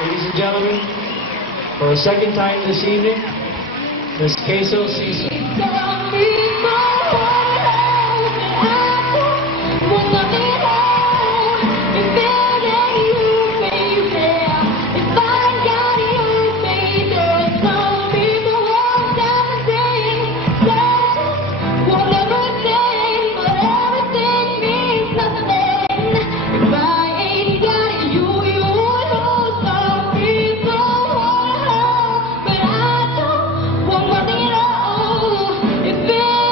Ladies and gentlemen, for a second time this evening, Miss Queso Cecil. If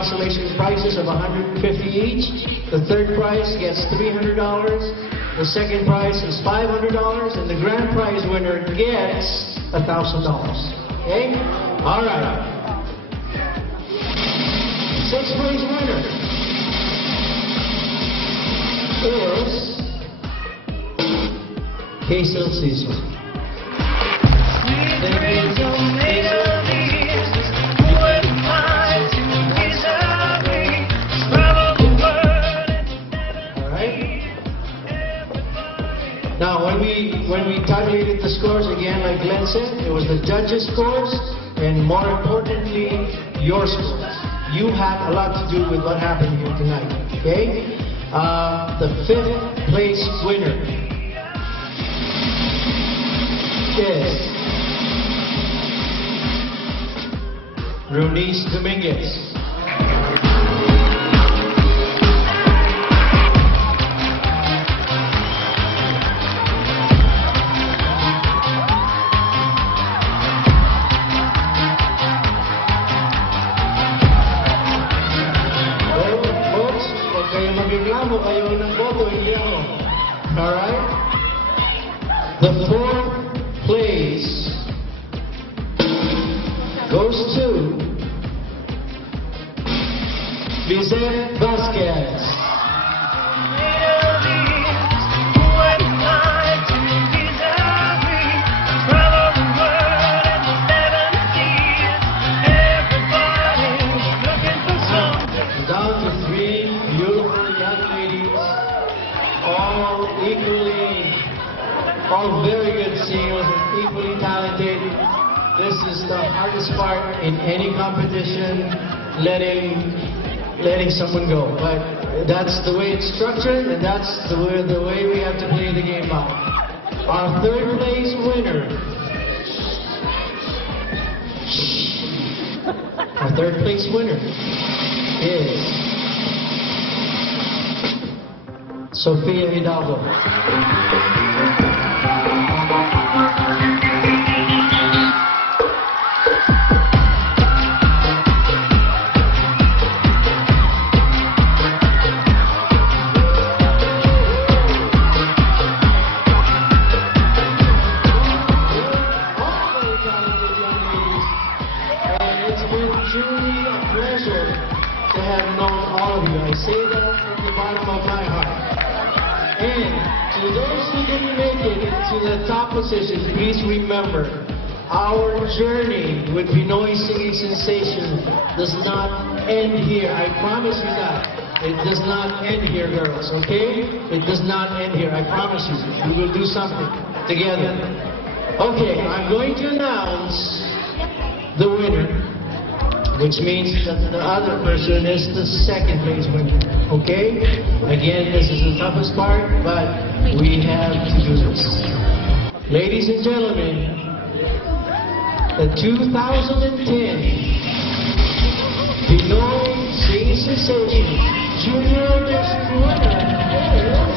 consolation prizes of $150 each. The third prize gets $300. The second prize is $500, and the grand prize winner gets $1,000. Okay? All right. Sixth place winner is Queso Cecil. Now, when we tabulated the scores again, like Glenn said, it was the judges' scores and more importantly, your scores. You had a lot to do with what happened here tonight. Okay? The fifth place winner is Runice Dominguez. Kayo ng boto, hindi ako. Alright? The fourth place goes to Lizette Vasquez. Down to three beautiful young ladies, all very good singers, equally talented. This is the hardest part in any competition, letting someone go. But that's the way it's structured, and that's the way we have to play the game out. Our third place winner. Our third place winner is Sofia Hidalgo. Truly a pleasure to have known all of you. I say that from the bottom of my heart. And to those who didn't make it to the top positions, please remember, our journey with Pinoy Singing Sensation does not end here. I promise you that. It does not end here, girls, okay? It does not end here, I promise you. We will do something together. Okay, I'm going to announce the winner, which means that the other person is the second place winner, okay? Again, this is the toughest part, but we have to do this. Ladies and gentlemen, the 2010 Pinoy Singing Sensation Junior District winner is